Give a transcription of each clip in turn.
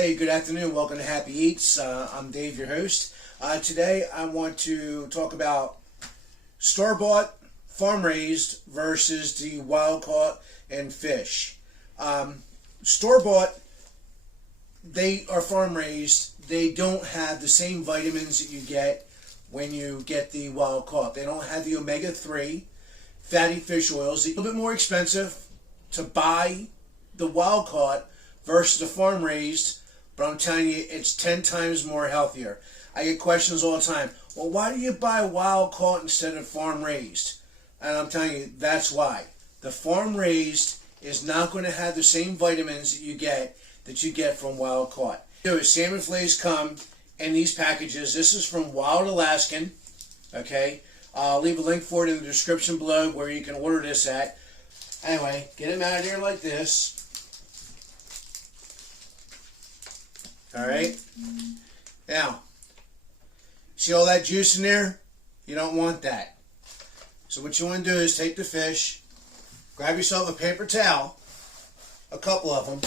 Hey, good afternoon. Welcome to Happy Eats. I'm Dave, your host. Today I want to talk about store-bought, farm-raised versus the wild-caught and fish. Store-bought, they are farm-raised. They don't have the same vitamins that you get when you get the wild-caught. They don't have the omega-3 fatty fish oils. It's a little bit more expensive to buy the wild-caught versus the farm-raised, but I'm telling you, it's 10 times more healthier. I get questions all the time. Well, why do you buy wild-caught instead of farm-raised? And I'm telling you, that's why. The farm-raised is not going to have the same vitamins that you get from wild-caught. Salmon fillets come in these packages. This is from Wild Alaskan. Okay, I'll leave a link for it in the description below where you can order this at. Anyway, get them out of there like this. Alright, now, see all that juice in there? You don't want that. So what you want to do is take the fish, grab yourself a paper towel, a couple of them,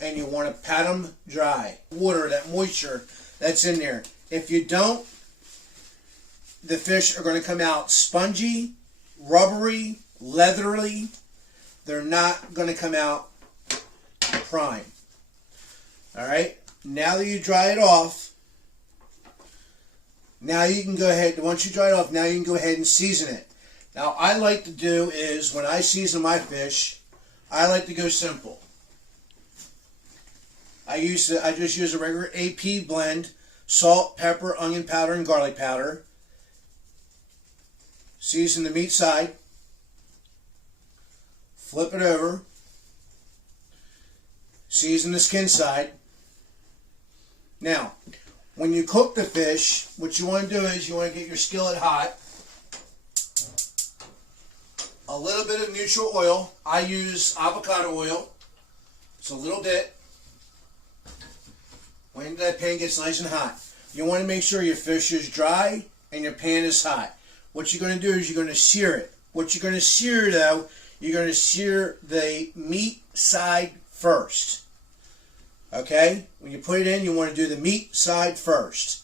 and you want to pat them dry. Water, that moisture that's in there. If you don't, the fish are going to come out spongy, rubbery, leathery. They're not going to come out prime. Alright, now that you dry it off, now you can go ahead, once you dry it off, now you can go ahead and season it. Now I like to do is, when I season my fish, I like to go simple. I just use a regular AP blend, salt, pepper, onion powder, and garlic powder. Season the meat side, flip it over, season the skin side. Now, when you cook the fish, what you want to do is you want to get your skillet hot. A little bit of neutral oil. I use avocado oil. It's a little bit. When that pan gets nice and hot, you want to make sure your fish is dry and your pan is hot. What you're going to do is you're going to sear it. What you're going to sear, though, you're going to sear the meat side first. Okay? When you put it in, you want to do the meat side first.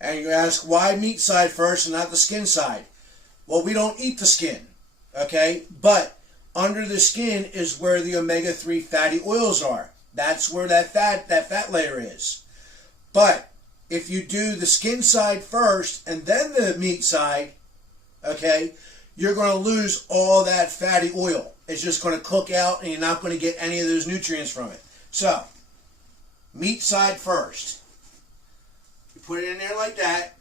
And you ask, why meat side first and not the skin side? Well, we don't eat the skin. Okay? But under the skin is where the omega-3 fatty oils are. That's where that fat layer is. But if you do the skin side first and then the meat side, okay, you're going to lose all that fatty oil. It's just going to cook out and you're not going to get any of those nutrients from it. So, meat side first. You put it in there like that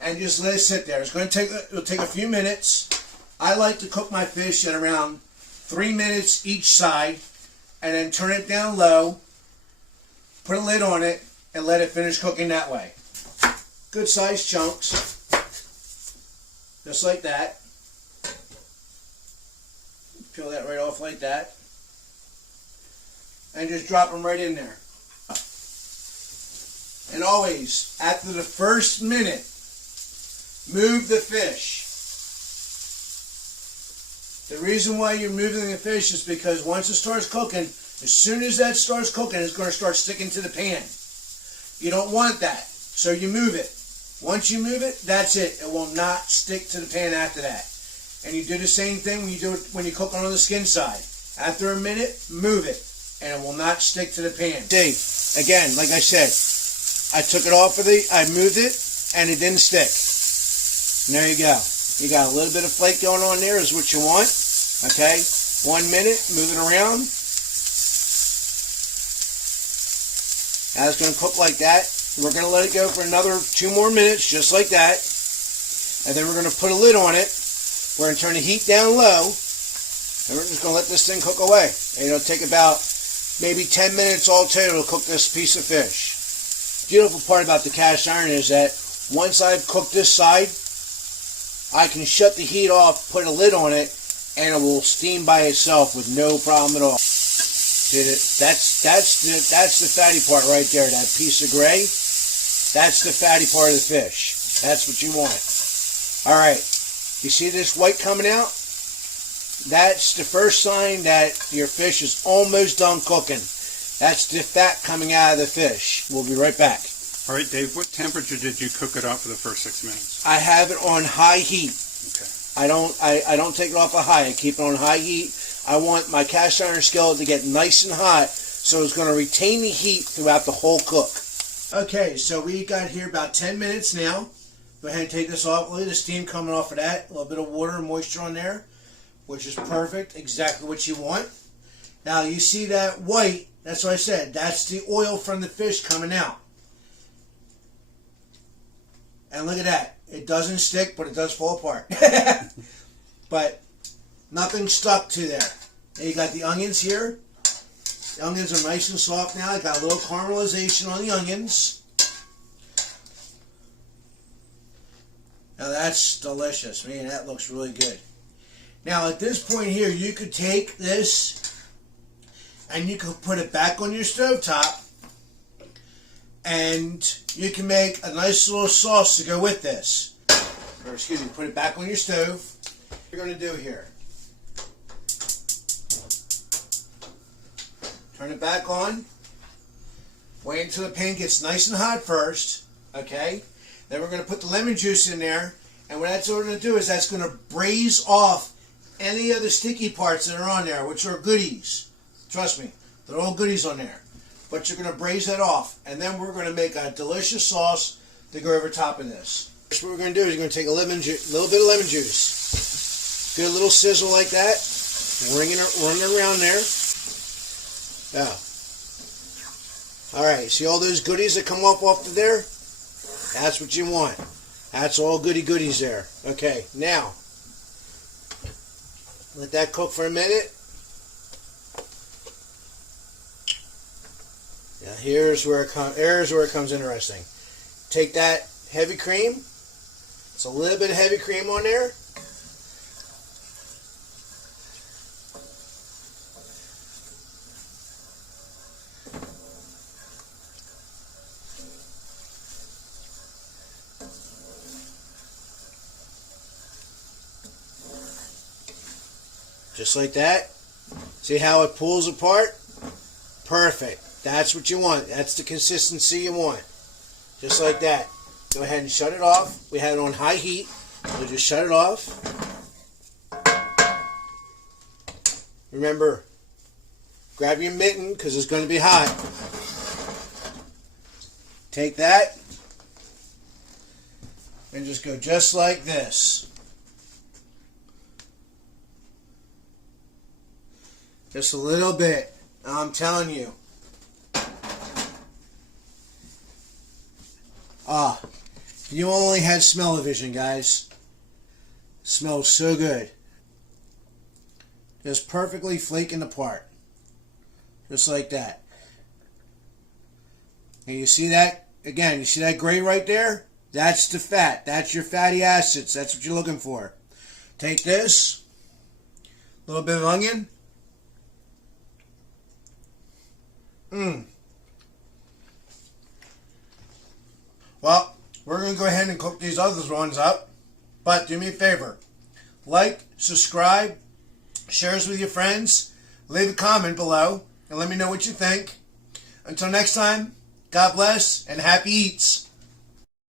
and just let it sit there. It'll take a few minutes. I like to cook my fish at around 3 minutes each side and then turn it down low, put a lid on it, and let it finish cooking that way. Good sized chunks. Just like that. Peel that right off like that. And just drop them right in there. And always, after the first minute, move the fish. The reason why you're moving the fish is because once it starts cooking, as soon as that starts cooking, it's going to start sticking to the pan. You don't want that, so you move it. Once you move it, that's it. It will not stick to the pan after that. And you do the same thing when you cook on the skin side. After a minute, move it, and it will not stick to the pan. See, again, like I said, I took it off I moved it, and it didn't stick. And there you go. You got a little bit of flake going on there is what you want. Okay, 1 minute, move it around. Now it's going to cook like that. We're going to let it go for another 2 more minutes, just like that. And then we're going to put a lid on it. We're going to turn the heat down low. And we're just going to let this thing cook away. And it'll take about maybe 10 minutes all total to cook this piece of fish. The beautiful part about the cast iron is that once I've cooked this side, I can shut the heat off, put a lid on it, and it will steam by itself with no problem at all. That's the fatty part right there. That piece of gray, that's the fatty part of the fish. That's what you want. All right. You see this white coming out? That's the first sign that your fish is almost done cooking. That's the fat coming out of the fish. We'll be right back. All right, Dave, what temperature did you cook it up for the first 6 minutes? I have it on high heat. Okay. I don't take it off a high. I keep it on high heat. I want my cast iron skillet to get nice and hot, so it's going to retain the heat throughout the whole cook. Okay, so we got here about 10 minutes now. Go ahead and take this off. Look at the steam coming off of that. A little bit of water and moisture on there, which is perfect. Exactly what you want. Now, you see that white? That's what I said. That's the oil from the fish coming out. And look at that. It doesn't stick, but it does fall apart. But nothing stuck to there. And you got the onions here. The onions are nice and soft now. I got a little caramelization on the onions. Now that's delicious. Man, that looks really good. Now at this point here, you could take this and you could put it back on your stovetop, and you can make a nice little sauce to go with this. Or excuse me, put it back on your stove. What you're going to do here. Turn it back on. Wait until the pan gets nice and hot first. Okay? Then we're going to put the lemon juice in there. And what that's going to do is that's going to braise off any of the sticky parts that are on there, which are goodies. Trust me, they're all goodies on there. But you're going to braise that off. And then we're going to make a delicious sauce to go over top of this. First, what we're going to do is you're going to take a little bit of lemon juice. Good little sizzle like that. Ring it around there. Yeah. Alright, see all those goodies that come off of there? That's what you want. That's all goodies there. Okay, now, let that cook for a minute. Now here's where it comes interesting. Take that heavy cream. It's a little bit of heavy cream on there. Just like that. See how it pulls apart? Perfect. That's what you want. That's the consistency you want. Just like that. Go ahead and shut it off. We had it on high heat. So just shut it off. Remember, grab your mitten because it's going to be hot. Take that and just go just like this. Just a little bit. I'm telling you. You only had smell-o-vision, guys. Smells so good. Just perfectly flaking apart. Just like that. And you see that? Again, you see that gray right there? That's the fat. That's your fatty acids. That's what you're looking for. Take this. A little bit of onion. Well, we're going to go ahead and cook these other ones up. But do me a favor. Like, subscribe, share this with your friends, leave a comment below, and let me know what you think. Until next time, God bless and happy eats.